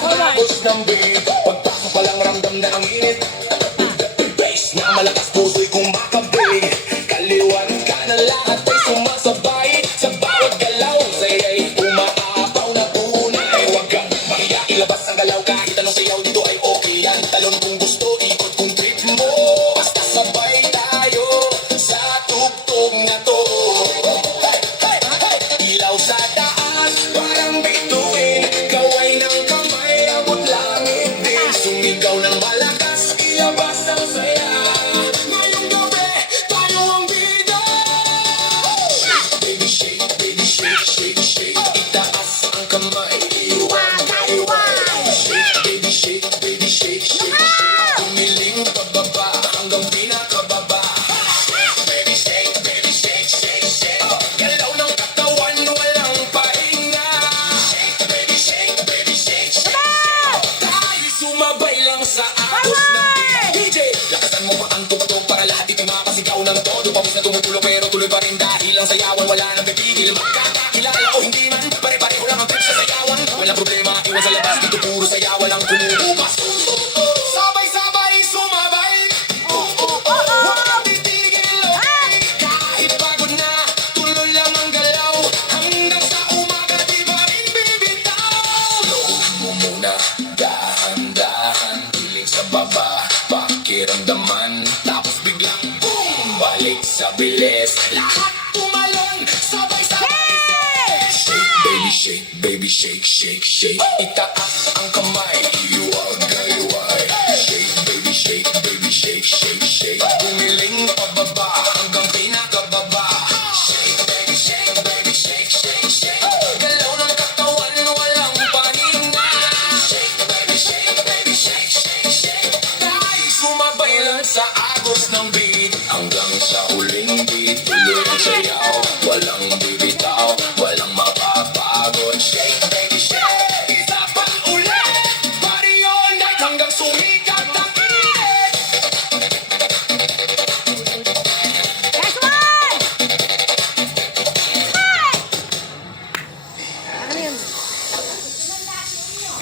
sa hagos ng beat. Pagpasok pa lang ramdam na ang init. Bass na malakas, puso'y kumakabig. Kaliwan ka na lahat ay sumasabay. Sa bawat galaw, saya'y umaapaw na tunay. Huwag kang mahiya, ilabas ang galaw. Kahit anong sayaw dito ay okay yan. Talon kung gusto, ikot kung trip mo. Basta sabay tayo sa tugtog na to. Hey, hey, hey! Ilaw sa taas, parang bituin. Kaway ng kamay, abot langit din. Sumigaw ng malakas, ilabas ang saya. Ngayong gabi, tayo ang bida. Baby shake, baby shake, shake, shake. Itaas ang kamay, iwan. Shake, baby shake, baby shake, shake, shake. Tumiling pababa hanggang pinakababa. Baby shake, shake, shake. Galaw ng katawan, walang pahinga. Baby shake, shake, shake. Tayo sumabay lang sa agos ng beat. DJ, lakasan mo pa ang tugtog para lahat ito'y makasigaw ng todo. Pawis na tumutulo pero tuloy pa rin dahil ang sayawan wala nang pipigil. Magkakakilala o hindi man, pare-pareho lang ang trip sa sayawan. Walang problema, iwan sa labas, dito puro sayawan lang kumukupas. Sabay-sabay sumabay. Huwag kang titigil, okay? Kahit pagod na, tuloy lang ang galaw. Hanggang sa umaga, di ba rin bibitaw? Slow mo muna, dahan-dahan. Piling sa baba, pakiramdaman. Tapos biglang boom, balik sa bilis. Lahat tumalon, sabay-sabay. Shake, baby shake, shake, shake. Itaas ang kamay,